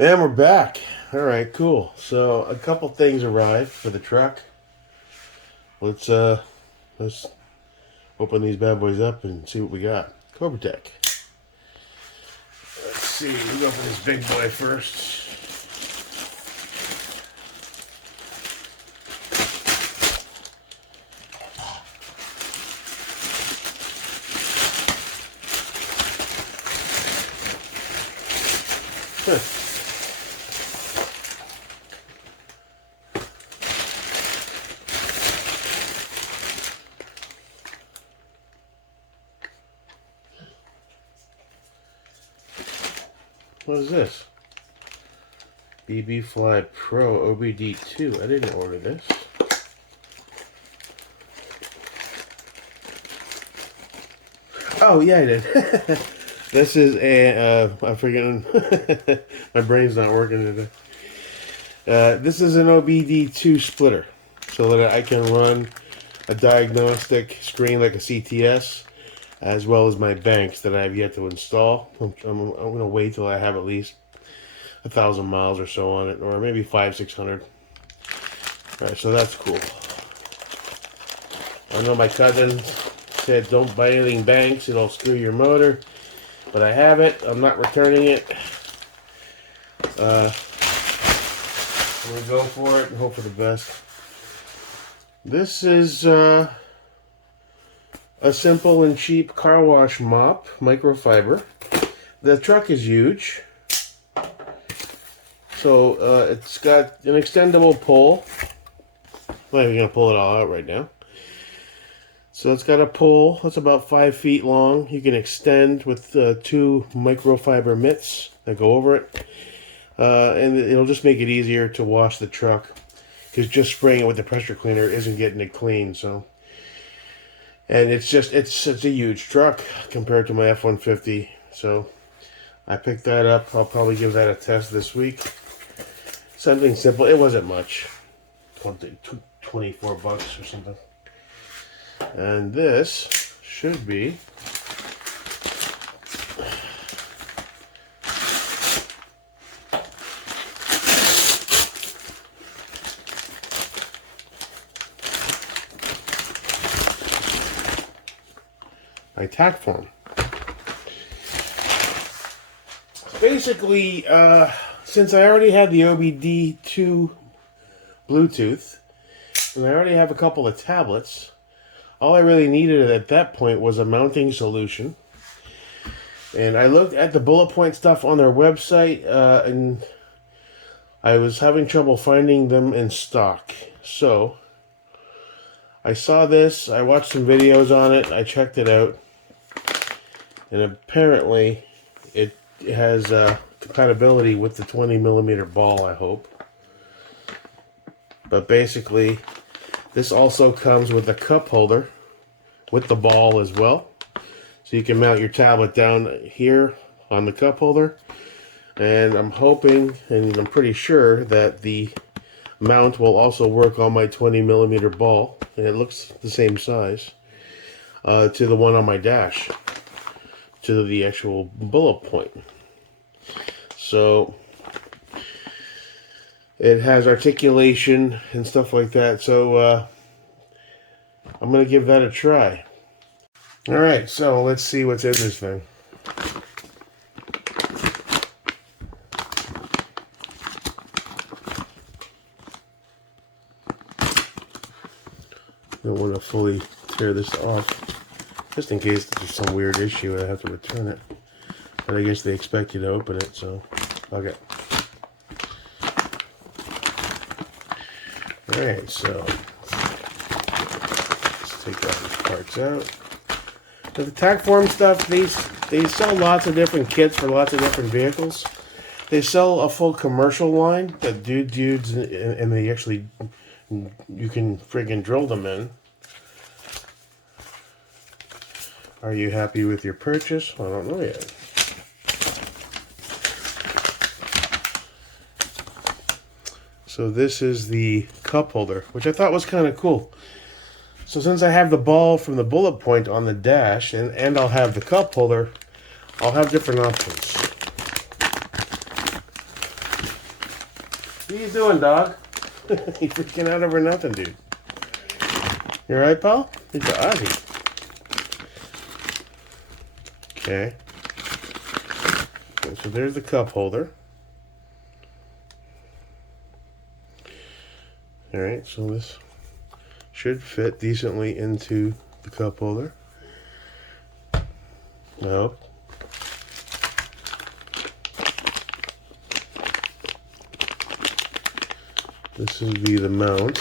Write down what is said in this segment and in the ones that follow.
And we're back. All right, cool. So a couple things arrived for the truck. Let's open these bad boys up and see what we got. Cobra Tech. Let's see. We open this big boy first. Huh. What is this? BB Fly Pro OBD2. I didn't order this. Oh yeah, I did. This is a I'm forgetting. My brain's not working today. This is an OBD2 splitter, so that I can run a diagnostic screen like a CTS, as well as my banks that I have yet to install. I'm going to wait till I have at least 1,000 miles or so on it, or maybe 500-600. All right, so that's cool. I know my cousin said don't buy anything banks, it'll screw your motor, but I have it. I'm not returning it. I'm going to go for it and hope for the best. This is a simple and cheap car wash mop, microfiber. The truck is huge. So it's got an extendable pole. I'm not even going to pull it all out right now. So it's got a pole that's about 5 feet long. You can extend with two microfiber mitts that go over it. And it'll just make it easier to wash the truck, because just spraying it with the pressure cleaner isn't getting it clean. So, and it's a huge truck compared to my F-150. So I picked that up. I'll probably give that a test this week. Something simple. It wasn't much. 24 bucks or something. And this should be my Tackform. Basically, since I already had the OBD2 Bluetooth, and I already have a couple of tablets, all I really needed at that point was a mounting solution. And I looked at the bullet point stuff on their website, and I was having trouble finding them in stock. So I saw this, I watched some videos on it, I checked it out, and apparently it has compatibility with the 20mm ball, I hope. But basically, this also comes with a cup holder with the ball as well. So you can mount your tablet down here on the cup holder. And I'm hoping, and I'm pretty sure, that the mount will also work on my 20mm ball. And it looks the same size to the one on my dash, to the actual bullet point. So it has articulation and stuff like that. So I'm going to give that a try. Alright, so let's see what's in this thing. Don't want to fully tear this off, just in case there's some weird issue and I have to return it. But I guess they expect you to open it, so okay. Alright, so let's take all these parts out. So the Tackform stuff, they sell lots of different kits for lots of different vehicles. They sell a full commercial line that dudes, and they actually, you can friggin' drill them in. Are you happy with your purchase? Well, I don't know yet. So this is the cup holder, which I thought was kind of cool. So since I have the ball from the bullet point on the dash, and I'll have the cup holder, I'll have different options. What are you doing, dog? You freaking out over nothing, dude. You alright, pal? He's an Aussie. Okay. So there's the cup holder. Alright, so this should fit decently into the cup holder. No. This would be the mount.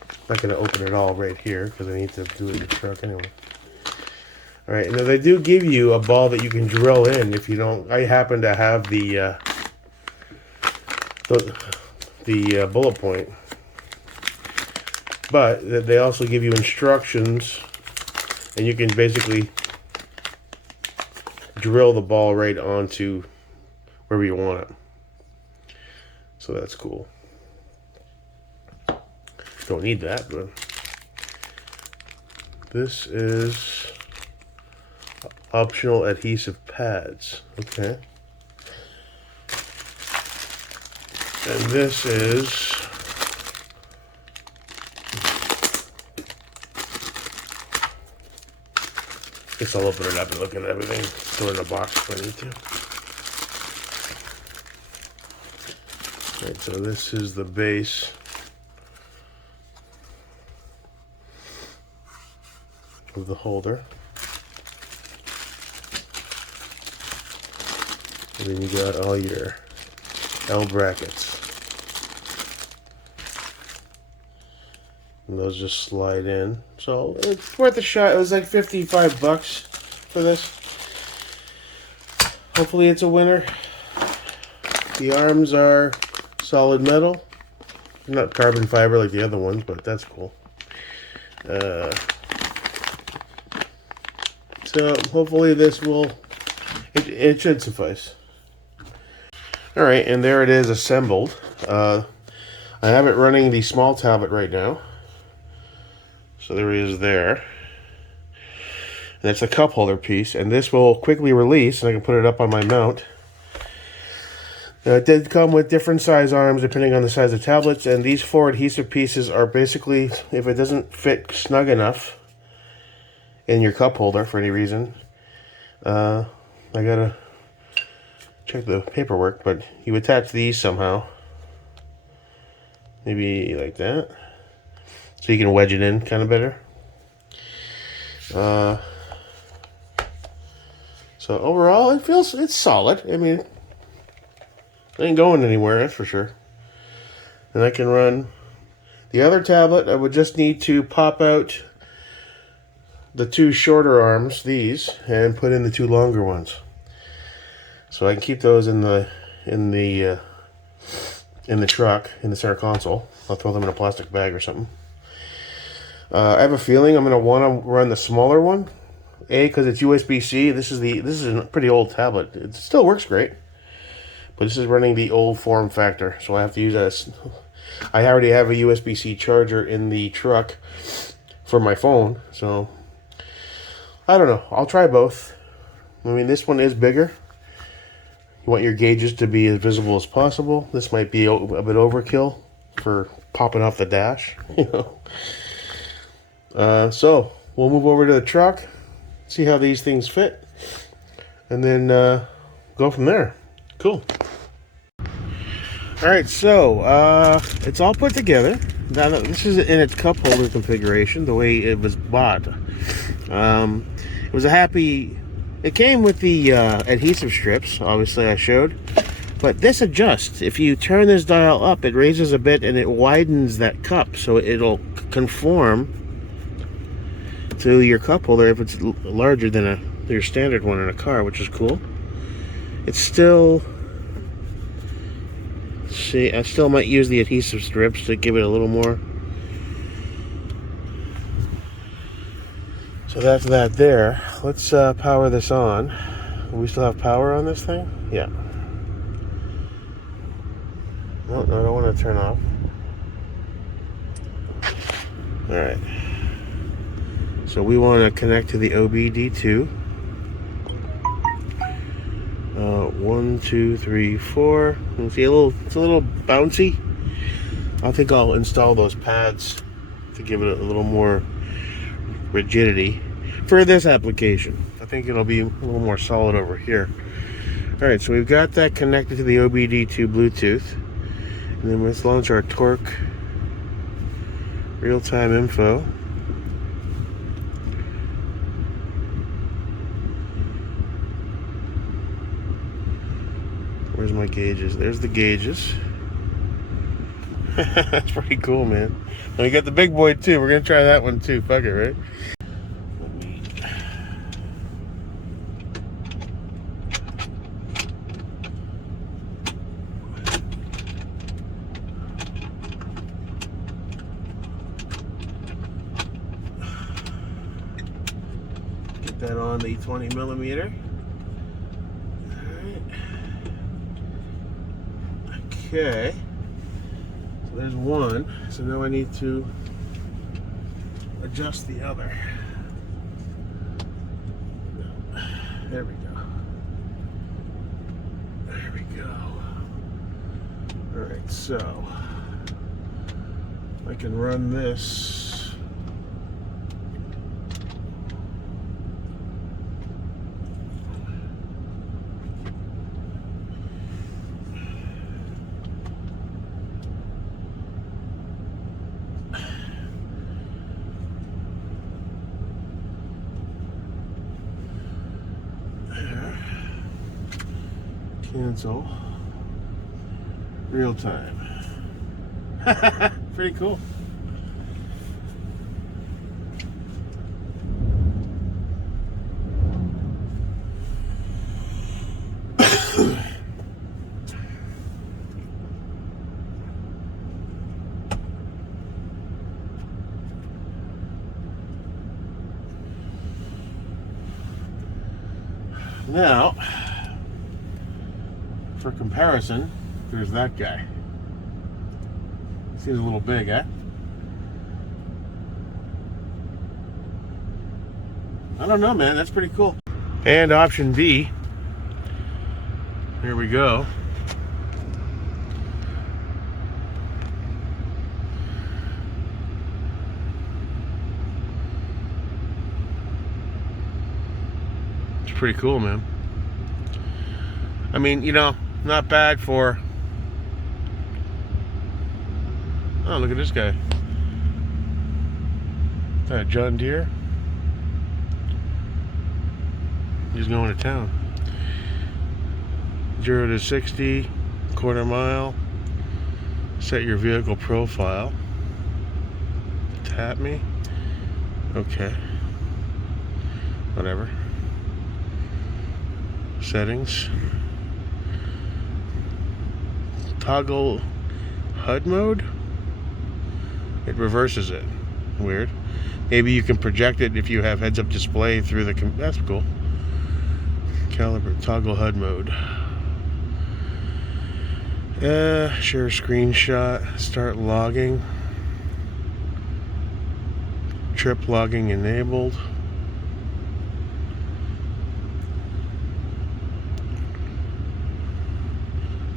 I'm not going to open it all right here because I need to do it in the truck anyway. Alright, now they do give you a ball that you can drill in if you don't. I happen to have the bullet point. But they also give you instructions, and you can basically drill the ball right onto wherever you want it. So that's cool. Don't need that, but this is optional adhesive pads. Okay. And this is guess I'll open it up and look at everything. Throw it in a box if I need to. Right, so this is the base of the holder. And then you got all your L brackets. And those just slide in. So it's worth a shot. It was like $55 for this. Hopefully it's a winner. The arms are solid metal. Not carbon fiber like the other ones, but that's cool. So hopefully this will, it should suffice. Alright, and there it is assembled. I have it running the small tablet right now. So there he is there. And that's a cup holder piece. And this will quickly release, and I can put it up on my mount. Now, it did come with different size arms depending on the size of tablets. And these 4 adhesive pieces are basically, if it doesn't fit snug enough in your cup holder for any reason, I gotta check the paperwork, but you attach these somehow. Maybe like that. So you can wedge it in kind of better. So overall, it's solid. I mean, it ain't going anywhere, that's for sure. And I can run the other tablet. I would just need to pop out the 2 shorter arms, these, and put in the 2 longer ones. So I can keep those in the truck, in the center console. I'll throw them in a plastic bag or something. I have a feeling I'm going to want to run the smaller one. Because it's USB-C. This is a pretty old tablet. It still works great. But this is running the old form factor. So I have to use I already have a USB-C charger in the truck for my phone. So I don't know. I'll try both. I mean, this one is bigger. You want your gauges to be as visible as possible. This might be a bit overkill for popping off the dash. So we'll move over to the truck, see how these things fit, and then go from there. Cool. All right, so it's all put together. Now, this is in its cup holder configuration, the way it was bought. It was a happy. It came with the adhesive strips, obviously I showed, but this adjusts. If you turn this dial up, it raises a bit and it widens that cup, so it'll conform to your cup holder if it's larger than your standard one in a car, which is cool. It's still, see, I still might use the adhesive strips to give it a little more. So that's that there. Let's power this on. We still have power on this thing? Yeah. No, I don't want to turn off. Alright. So we want to connect to the OBD2. 1, 2, 3, 4. You see it's a little bouncy. I think I'll install those pads to give it a little more rigidity for this application. I think it'll be a little more solid over here. Alright, so we've got that connected to the OBD2 Bluetooth. And then let's launch our torque real-time info. Where's my gauges? There's the gauges. That's pretty cool, man. And we got the big boy too. We're gonna try that one too. Fuck it, right? Let me get that on the 20 millimeter. Alright. Okay. So there's one. So now I need to adjust the other. There we go. There we go. Alright, so I can run this. Cancel. Real time. Pretty cool. Now, for comparison, there's that guy. Seems a little big, eh? I don't know, man. That's pretty cool. And option B. Here we go. It's pretty cool, man. I mean, you know, not bad for... Oh, look at this guy. Is that a John Deere? He's going to town. 0 to 60, quarter mile. Set your vehicle profile. Tap me. Okay. Whatever. Settings. Toggle HUD mode. It reverses it. Weird. Maybe you can project it if you have heads-up display through the... That's cool. Caliber. Toggle HUD mode. Share screenshot. Start logging. Trip logging enabled.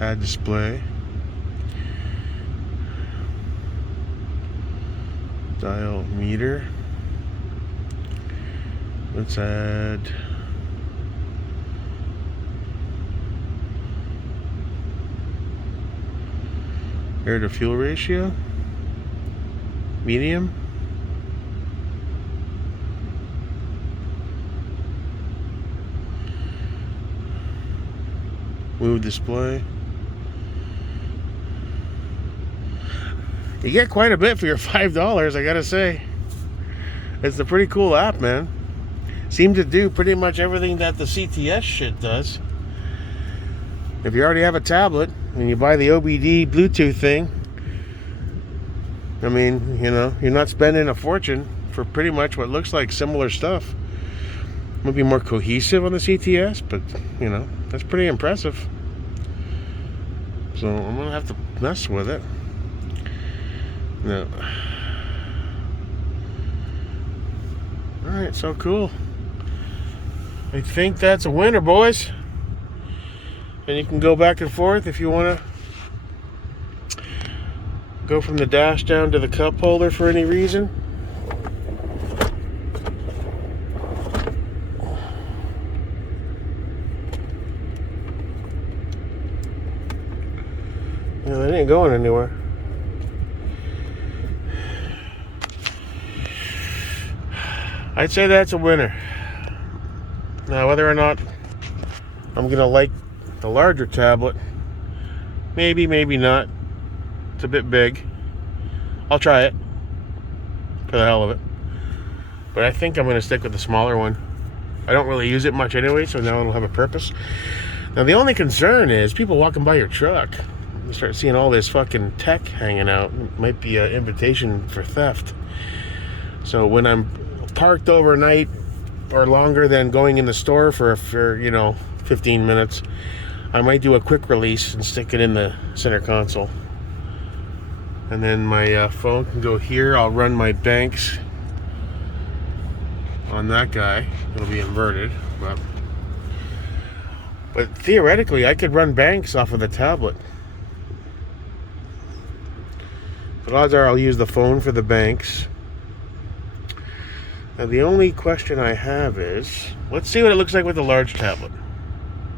Add display. Dial meter. Let's add air to fuel ratio. Medium. Move display. You get quite a bit for your $5, I gotta say. It's a pretty cool app, man. Seems to do pretty much everything that the CTS shit does. If you already have a tablet and you buy the OBD Bluetooth thing, I mean, you know, you're not spending a fortune for pretty much what looks like similar stuff. Might be more cohesive on the CTS, but, you know, that's pretty impressive. So I'm gonna have to mess with it. No. Alright, so cool. I think that's a winner, boys. And you can go back and forth if you want to go from the dash down to the cup holder for any reason. No, it ain't going anywhere. I'd say that's a winner. Now, whether or not I'm going to like the larger tablet, maybe, maybe not. It's a bit big. I'll try it for the hell of it. But I think I'm going to stick with the smaller one. I don't really use it much anyway, so now it'll have a purpose. Now, the only concern is people walking by your truck. You start seeing all this fucking tech hanging out. It might be an invitation for theft. So when I'm parked overnight or longer than going in the store for 15 minutes, I might do a quick release and stick it in the center console. And then my phone can go here. I'll run my banks on that guy. It'll be inverted, but theoretically I could run banks off of the tablet. But odds are I'll use the phone for the banks. Now the only question I have is, let's see what it looks like with the large tablet.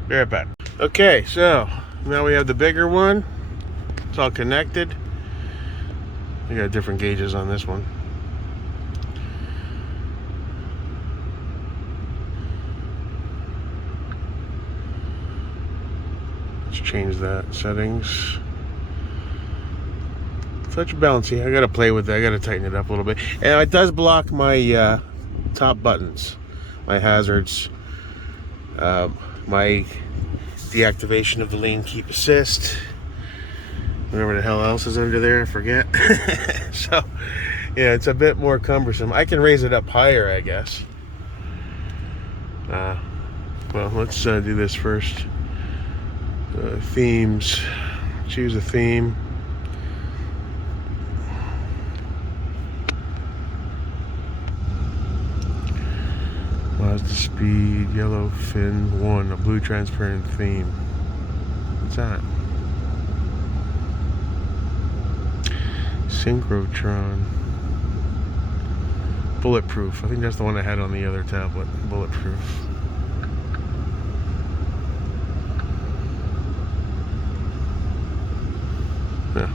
Be right back. Okay, so now we have the bigger one. It's all connected. We got different gauges on this one. Let's change that settings. Such bouncy. I gotta play with that. I gotta tighten it up a little bit. And it does block my top buttons, my hazards, my deactivation of the lane keep assist, whatever the hell else is under there, I forget. So yeah, it's a bit more cumbersome. I can raise it up higher, I guess. Well, let's do this first. Themes. Choose a theme. Mazda Speed, yellow fin 1, a blue transparent theme. What's that? Synchrotron. Bulletproof. I think that's the one I had on the other tablet. Bulletproof. Yeah.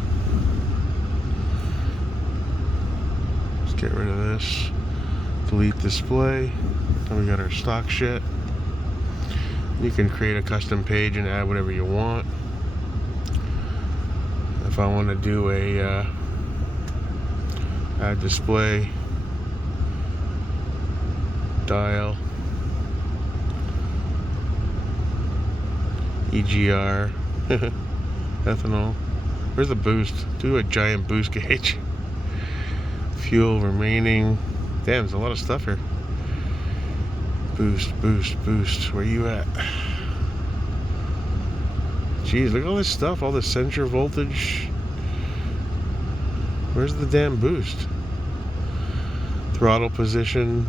Let's get rid of this. Delete display. Then we got our stock shit. You can create a custom page and add whatever you want. If I want to do a add display, dial, EGR, ethanol. Where's the boost? Do a giant boost gauge. Fuel remaining. Damn, there's a lot of stuff here. Boost, boost, boost. Where you at? Jeez, look at all this stuff. All this sensor voltage. Where's the damn boost? Throttle position.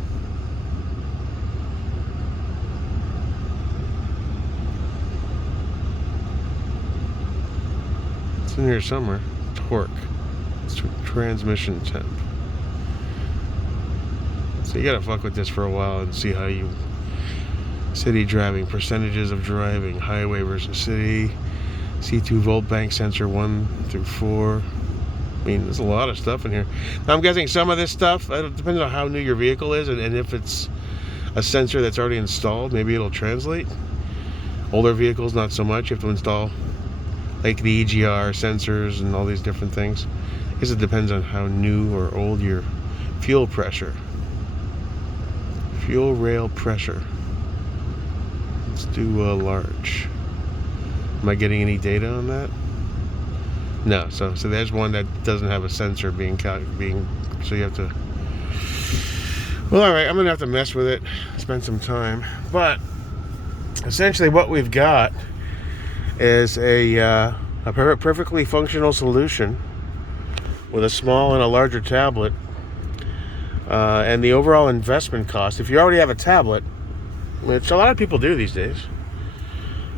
It's in here somewhere. Torque. It's transmission temp. So you gotta fuck with this for a while and see how you... City driving, percentages of driving, highway versus city, C2 volt bank sensor 1 through 4. I mean, there's a lot of stuff in here. Now, I'm guessing some of this stuff, depends on how new your vehicle is, and if it's a sensor that's already installed, maybe it'll translate. Older vehicles, not so much. You have to install like the EGR sensors and all these different things. I guess it depends on how new or old your fuel pressure. Fuel rail pressure. Let's do a large. Am I getting any data on that? No. So there's one that doesn't have a sensor being so you have to. Well, all right. I'm gonna have to mess with it, spend some time. But essentially, what we've got is a perfectly functional solution with a small and a larger tablet. And the overall investment cost, if you already have a tablet, which a lot of people do these days,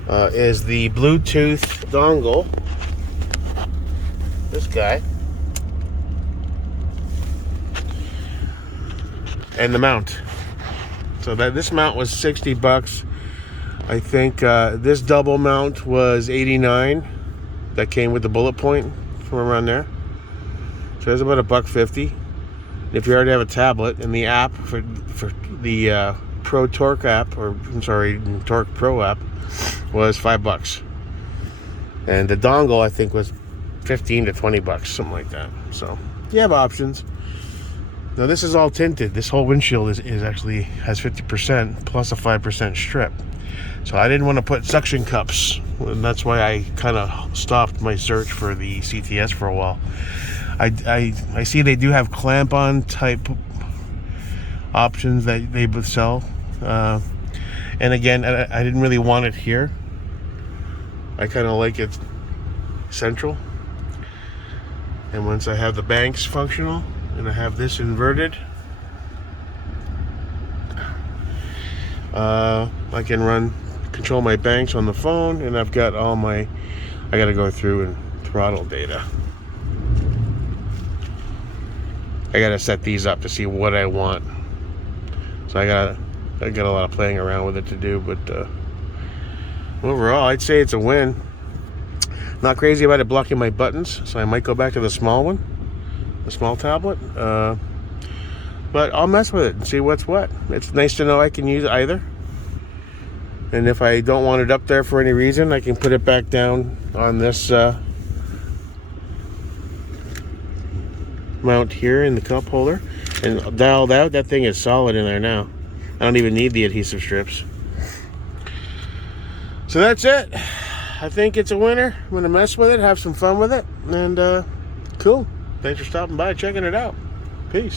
is the Bluetooth dongle. This guy. And the mount. So this mount was 60 bucks. I think this double mount was 89. That came with the bullet point from around there. So it's about $1.50. If you already have a tablet, and the app for the Pro Torque app, or I'm sorry, Torque Pro app, was $5. And the dongle I think was 15 to 20 bucks, something like that. So you have options. Now this is all tinted. This whole windshield is actually has 50% plus a 5% strip. So I didn't want to put suction cups, and that's why I kind of stopped my search for the CTS for a while. I see they do have clamp-on type options that they would sell, and again, I didn't really want it here. I kind of like it central. And once I have the banks functional and I have this inverted, I can control my banks on the phone, and I've got all I gotta go through and throttle data. I gotta set these up to see what I want. So I got a lot of playing around with it to do, but overall I'd say it's a win. Not crazy about it blocking my buttons, so I might go back to the small one, the small tablet. But I'll mess with it and see what's what. It's nice to know I can use either. And if I don't want it up there for any reason, I can put it back down on this mount here in the cup holder and dialed out. That thing is solid in there now. I don't even need the adhesive strips. So that's it. I think it's a winner. I'm gonna mess with it, have some fun with it, and cool. Thanks for stopping by, checking it out. Peace.